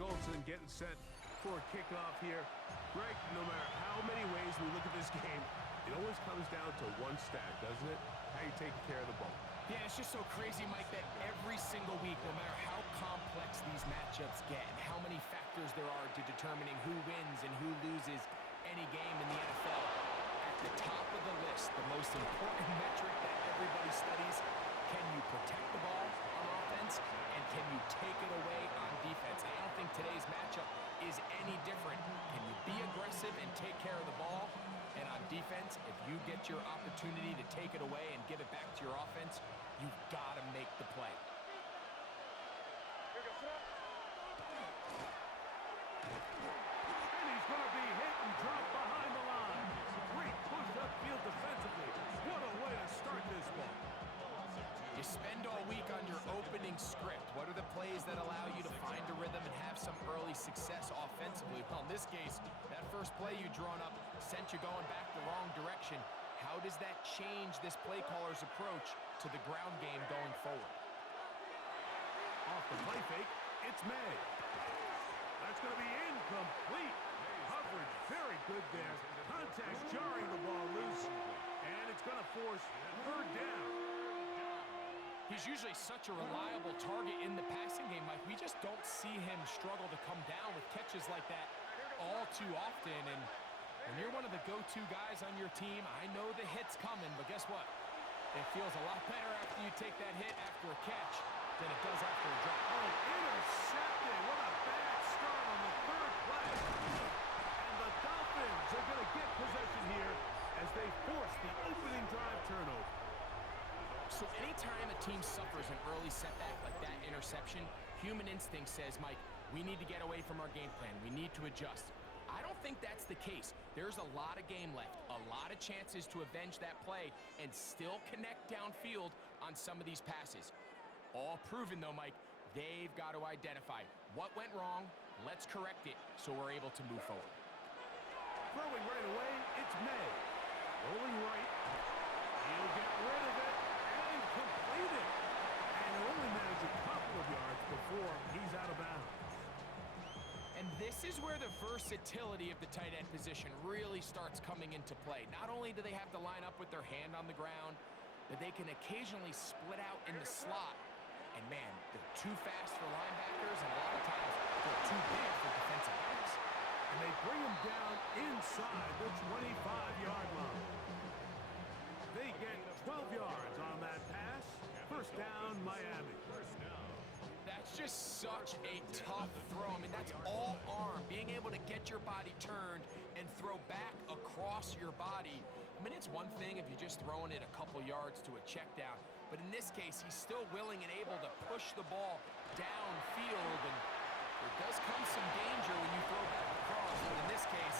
Golson getting set for a kickoff here. Greg, no matter how many ways we look at this game, it always comes down to one stat, doesn't it? How you taking care of the ball. Yeah, it's just so crazy, Mike, that every single week, no matter how complex these matchups get and how many factors there are to determining who wins and who loses any game in the NFL, at the top of the list, the most important metric that everybody studies, can you protect the ball on offense and can you take it away on defense? I don't think today's matchup is any different. Can you be aggressive and take care of the ball? And on defense, if you get your opportunity to take it away and give it back to your offense, you've got to make the play. And he's going to be hit and dropped behind the line. Great push upfield defensively. What a way to start this ball. You spend all week on your opening script. What are the plays that allow you to find a rhythm and have some early success offensively? Well, in this case, that first play you drawn up sent you going back the wrong direction. How does that change this play caller's approach to the ground game going forward? Off the play fake, it's May. That's going to be incomplete. Coverage very good there. Contact jarring the ball loose. And it's going to force third down. He's usually such a reliable target in the passing game, Mike. We just don't see him struggle to come down with catches like that all too often. And when you're one of the go-to guys on your team, I know the hit's coming, but guess what? It feels a lot better after you take that hit after a catch than it does after a drop. Oh, intercepted. What a bad start on the third play. And the Dolphins are going to get possession here as they force the opening drive turnover. So anytime a team suffers an early setback like that interception, human instinct says, Mike, we need to get away from our game plan. We need to adjust. I don't think that's the case. There's a lot of game left, a lot of chances to avenge that play and still connect downfield on some of these passes. All proven, though, Mike, they've got to identify what went wrong, let's correct it so we're able to move forward. Throwing right away, it's May. Rolling right. He'll get rid of it. Completed, and he'll only manage a couple of yards before he's out of bounds. And this is where the versatility of the tight end position really starts coming into play. Not only do they have to line up with their hand on the ground, but they can occasionally split out in the slot. And man, they're too fast for linebackers, and a lot of times they're too big for defensive backs. And they bring him down inside the 25-yard line. They get 12 yards on that pass. First down, Miami. That's just such a tough throw. I mean, that's all arm. Being able to get your body turned and throw back across your body. I mean, it's one thing if you're just throwing it a couple yards to a check down. But in this case, he's still willing and able to push the ball downfield. And there does come some danger when you throw back across. But in this case,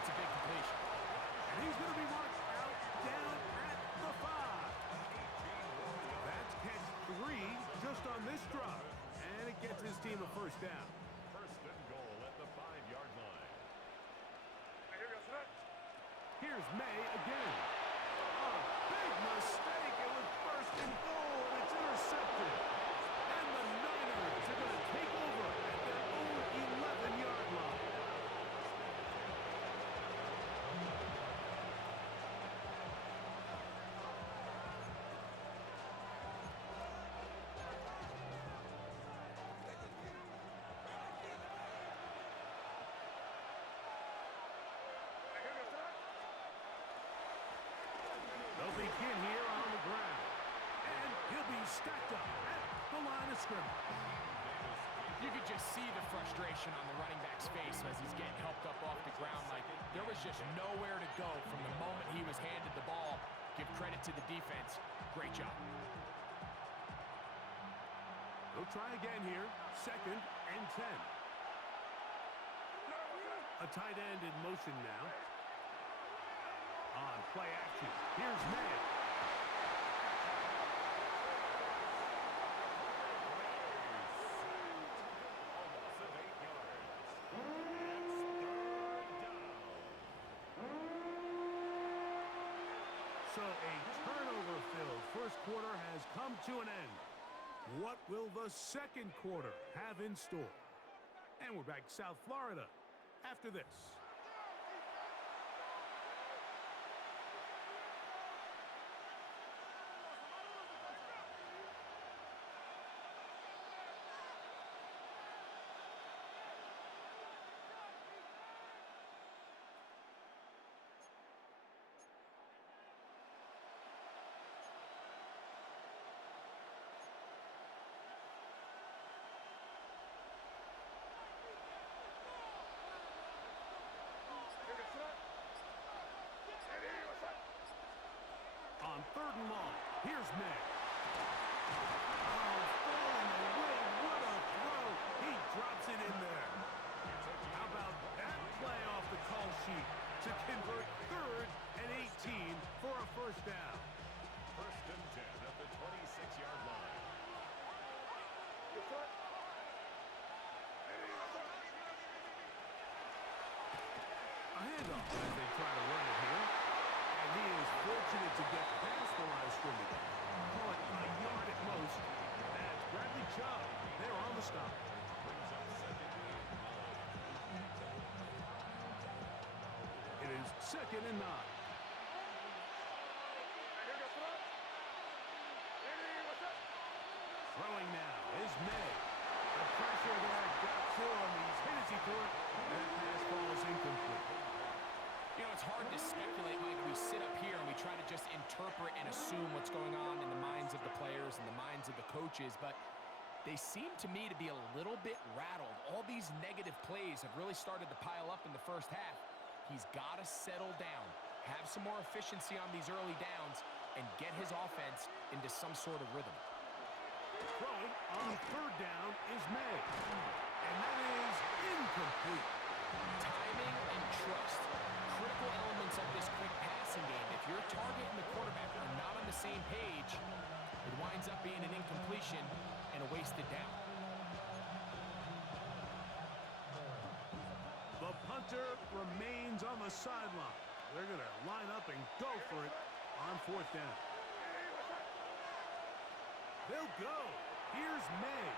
it's a big completion. And he's going to be marched out down at the 5. That's catch 3 just on this drop. And it gets his team a first down. First and goal at the 5-yard line. Here's May again. A big mistake. It was first and goal, and it's intercepted. And the Niners are going to take over at their own 11-yard line. They'll begin here on the ground. And he'll be stacked up at the line of scrimmage. You could just see the frustration on the running back's face as he's getting helped up off the ground. Like, there was just nowhere to go from the moment he was handed the ball. Give credit to the defense. Great job. They'll try again here. Second and 10. A tight end in motion now. On play action, here's May. So a turnover-filled first quarter has come to an end. What will the second quarter have in store? And we're back to South Florida after this. On 3rd and long, here's May. Oh, falling away, what a throw. He drops it in there. How about that play off the call sheet to convert 3rd and 18 for a first down? 1st and 10 at the 26-yard line. A handoff as they try to run it here. And he is fortunate to get past the line of scrimmage. Call it a yard at most. That's Bradley Chubb. They're on the stop. Brings up 2nd and 9. It is 2nd and 9. Throwing now is May. The pressure there got to him. He's hit as he threw it. That pass ball is incomplete. You know, it's hard to speculate, Mike. We sit up here and we try to just interpret and assume what's going on in the minds of the players and the minds of the coaches, but they seem to me to be a little bit rattled. All these negative plays have really started to pile up in the first half. He's got to settle down, have some more efficiency on these early downs, and get his offense into some sort of rhythm. Throwing on 3rd down is May. And that is incomplete. Timing and trust, critical elements of this quick passing game. If your target and the quarterback are not on the same page, it winds up being an incompletion and a wasted down. The punter remains on the sideline. They're going to line up and go for it on 4th down. They'll go. Here's May.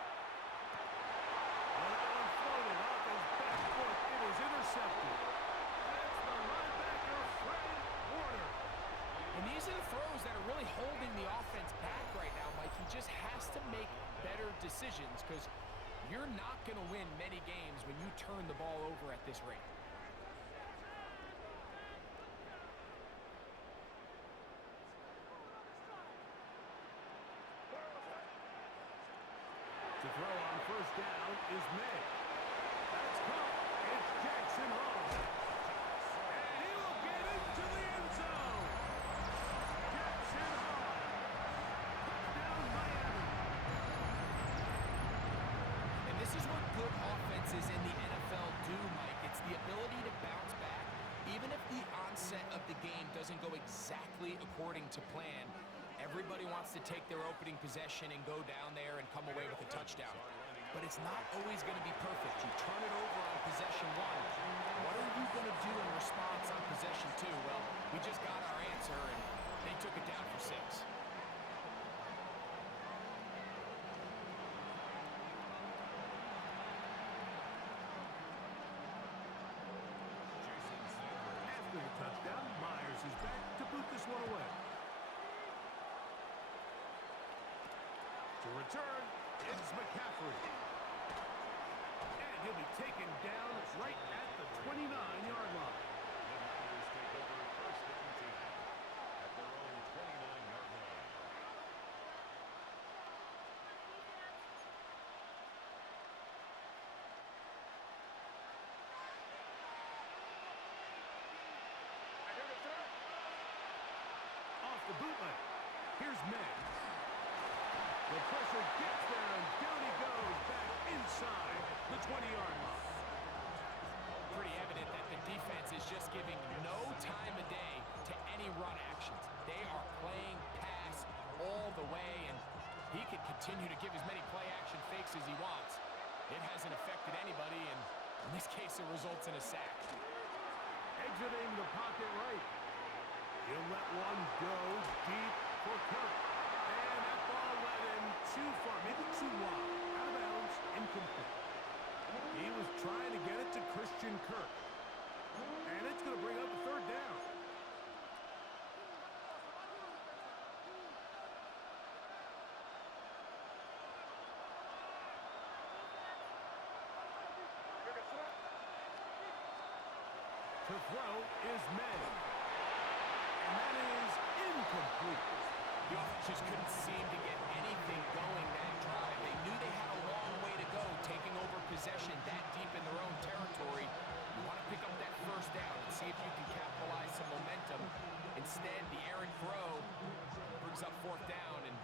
Well, that one floated off his back foot. It is intercepted. That's the linebacker, Fred Warner. And these are the throws that are really holding the offense back right now, Mike. He just has to make better decisions because you're not going to win many games when you turn the ball over at this rate. To throw on 1st down is May. That's caught. It's Jackson Hall. And he will get into the end zone. Jackson Hall. Touchdown, Miami. And this is what good offenses in the NFL do, Mike. It's the ability to bounce back. Even if the onset of the game doesn't go exactly according to plan, everybody wants to take their opening possession and go down there and come away with a touchdown. But it's not always going to be perfect. You turn it over on possession 1. What are you going to do in response on possession 2? Well, we just got our answer, and they took it down for 6. After the touchdown, Myers is back to boot this one away. To return, it's McCaffrey. And he'll be taken down right at the 29-yard line. The Niners take over 1st and 10 at their own 29-yard line. Off the bootleg. Here's May. The pressure gets there, and down he goes back inside the 20-yard line. Pretty evident that the defense is just giving no time of day to any run actions. They are playing pass all the way, and he can continue to give as many play-action fakes as he wants. It hasn't affected anybody, and in this case, it results in a sack. Exiting the pocket right. He'll let one go deep for Kirk. And that ball led him too far, maybe too wide. Out of bounds, incomplete. He was trying to get it to Christian Kirk. And it's going to bring up a third down. To throw is May. And that is incomplete. The offense just couldn't seem to get anything going that drive. They knew they had a long way to go, taking over possession that deep in their own territory. You want to pick up that first down and see if you can capitalize some momentum. Instead, the errant throw brings up fourth down, and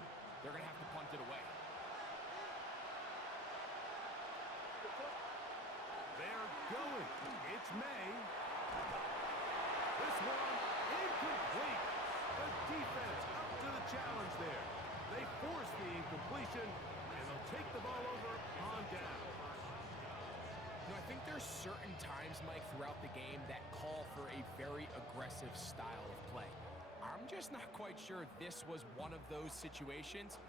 they're going to have to punt it away. They're going. It's May. This one, incomplete. The defense up to the challenge there. They force the incompletion, and they'll take the ball over on down. You know, I think there's certain times, Mike, throughout the game that call for a very aggressive style of play. I'm just not quite sure this was one of those situations